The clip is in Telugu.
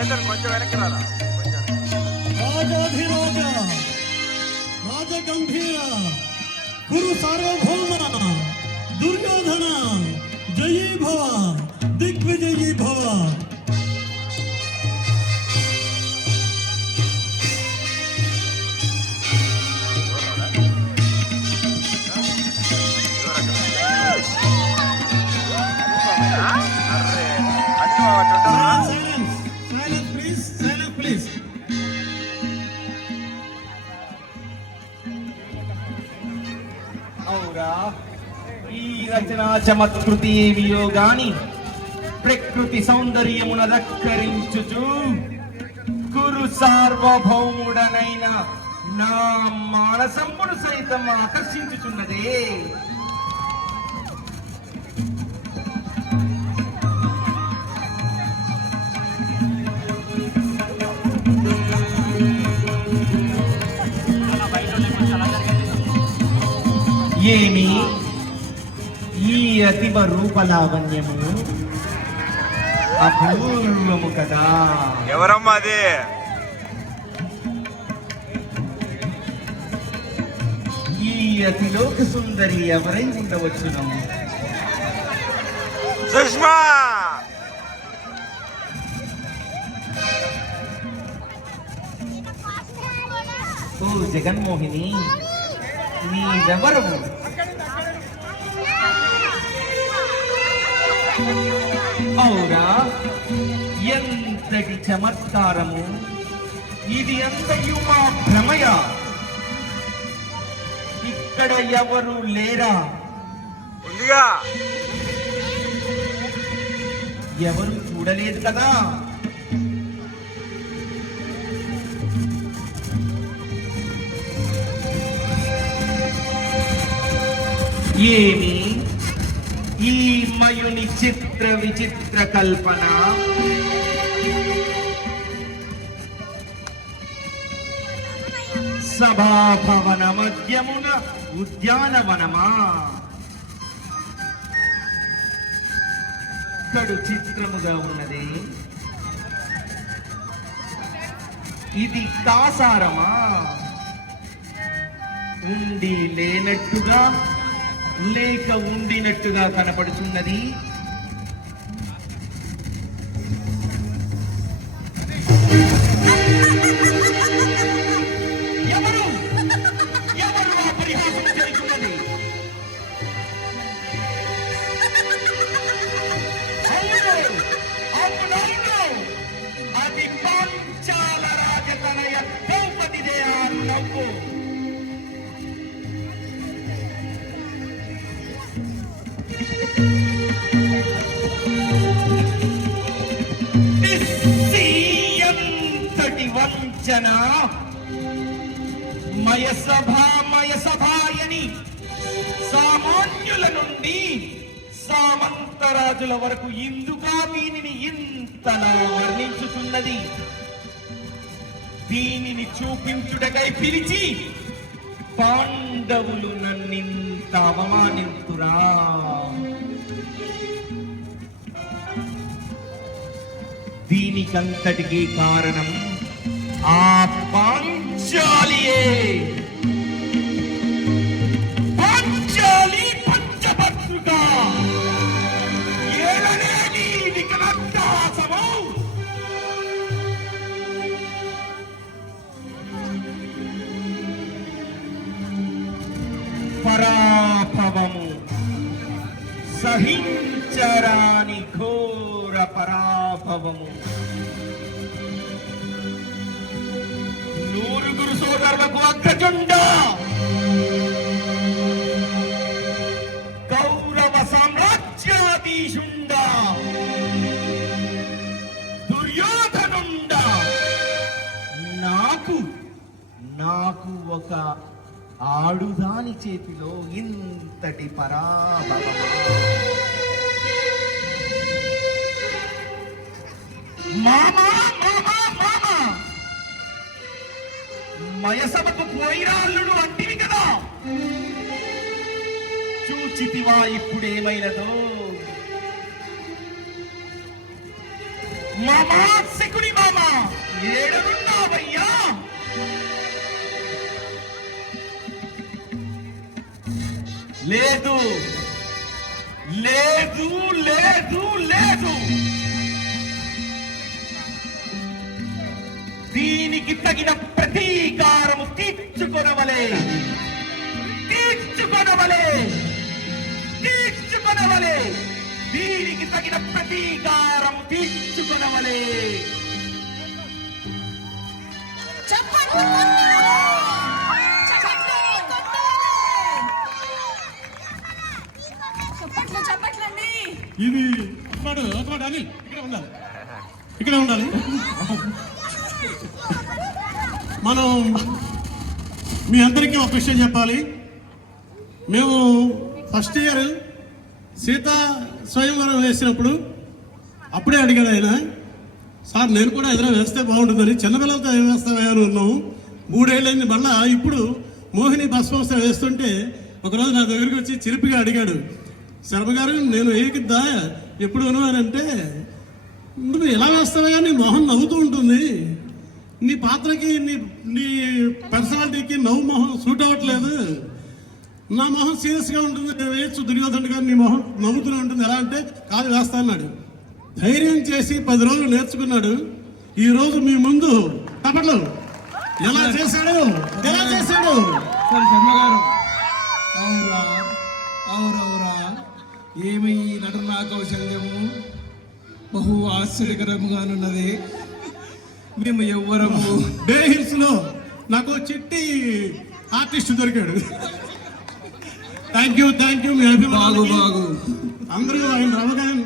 కొంచెం వెనక్కి రారా. రాజాధిరాజ రాజగంభీర కురు సార్వభౌమ దుర్యోధన జయీ భవ దిగ్విజయీ భవ. ఈ రచనా చమత్కృతి ఏమియో గాని ప్రకృతి సౌందర్యమున రక్కరించుచు కురు సార్వభౌముడనైన నా మానసంబును సైతం ఆకర్షించుచున్నదే. ఏమి ఈ అతిమ రూపలావణ్యము అపూర్వము కదా. ఎవరమ్మా అది? ఈ అతిలోక సుందరి ఎవరై ఉండవచ్చును? సుష్మా. ఓ జగన్మోహిని, నీవెవరు? ఔరా, ఎంతటి చమత్కారము! ఇది అంతయు మా భ్రమయ. ఇక్కడ ఎవరు లేరా? ఉందిగా. ఎవరు చూడలేదు కదా? ఏమి ఈ మయుని చిత్ర విచిత్ర కల్పన? సభాభవన మధ్యమున ఉద్యానవనమా? కడు చిత్రముగా ఉన్నది. ఇది కాసారమా? ఉండి లేనట్టుగా లేక ఉండినట్టుగా కనపడుతున్నది. ఎవరు ఎవరు ఆ పరిహాసం చేస్తున్నది? అది పాంచాల రాజతనయ ద్రౌపదిదే ఆ నవ్వు. ఎంతటి వంచన! మయసభాయని సామాన్యుల నుండి సామంతరాజుల వరకు ఇందుగా దీనిని ఇంతలా వర్ణించుతున్నది. దీనిని చూపించుటకై పిలిచి పాండవులు నన్నింత అవమానింతురా? దీనికంతటికి కారణం ఆ పాంచాలియే. పాంచాలి పంచభద్రుక ఏలనేని వికటహాసము. పరాభవము సహించరాని ఘోర పరాభవము. నూరుగురు సోదరులకు అగ్రజుండ, కౌరవ సామ్రాజ్యాధీశుండ, దుర్యోధనుండ, నాకు ఒక ఆడుదాని చేతిలో ఇంతటి పరాభవమా? మామా మామా మామా, మయసభకు పోయిరాళ్ళుడు అంటివి కదా, చూచితివా ఇప్పుడేమైనదో? మామా శకుని మామ ఏడున్నావయ్యా? లేదు లేదు లేదు లేదు, దీనికి తగిన ప్రతీకారము తీర్చుకొనవలే తీర్చుకొనవలే తీర్చుకొనవలే, దీనికి తగిన ప్రతీకారం తీర్చుకొనవలే. చెప్పట్లండి. ఇది అతడు అని ఇక్కడ ఉండాలి. మనం మీ అందరికీ ఒక విషయం చెప్పాలి. మేము ఫస్ట్ ఇయర్ సీతా స్వయంవరం వేసినప్పుడు అప్పుడే అడిగాడు ఆయన, సార్ నేను కూడా ఏదైనా వేస్తే బాగుంటుందని. చిన్నపిల్లలతో ఏం వేస్తావా అని ఉన్నాము. 3 ఏళ్ళైంది. మళ్ళా ఇప్పుడు మోహిని భస్మాస్త వేస్తుంటే ఒకరోజు నా దగ్గరికి వచ్చి చిరిపిగా అడిగాడు, శర్మ గారు నేను వేయకిద్దా ఎప్పుడు అని అంటే, నువ్వు ఎలా వేస్తావా నీ మొహం నవ్వుతూ ఉంటుంది, నీ పాత్రకి నీ పర్సనాలిటీకి నవ్వు మొహం సూట్ అవ్వట్లేదు, నా మొహం సీరియస్గా ఉంటుంది, నేను వేయచ్చు దుర్యోధన గారు నీ మొహం నవ్వుతూనే ఉంటుంది, ఎలా అంటే కాదు వేస్తా అన్నాడు. ధైర్యం చేసి 10 రోజులు నేర్చుకున్నాడు. ఈ రోజు మీ ముందు తప్పట్లు ఎలా చేశాడు శర్మ గారు, అవురా అవురవురా, ఏమి నటనా కౌశల్యము బహు ఆశ్చర్యకరముగానున్నది. మేము ఎవ్వరము డే హిల్స్ లో నాకు చిట్టి ఆర్టిస్ట్ దొరికాడు. థ్యాంక్ యూ మీ అభిమానులకి. బాగు అందరూ ఆయన రమగారు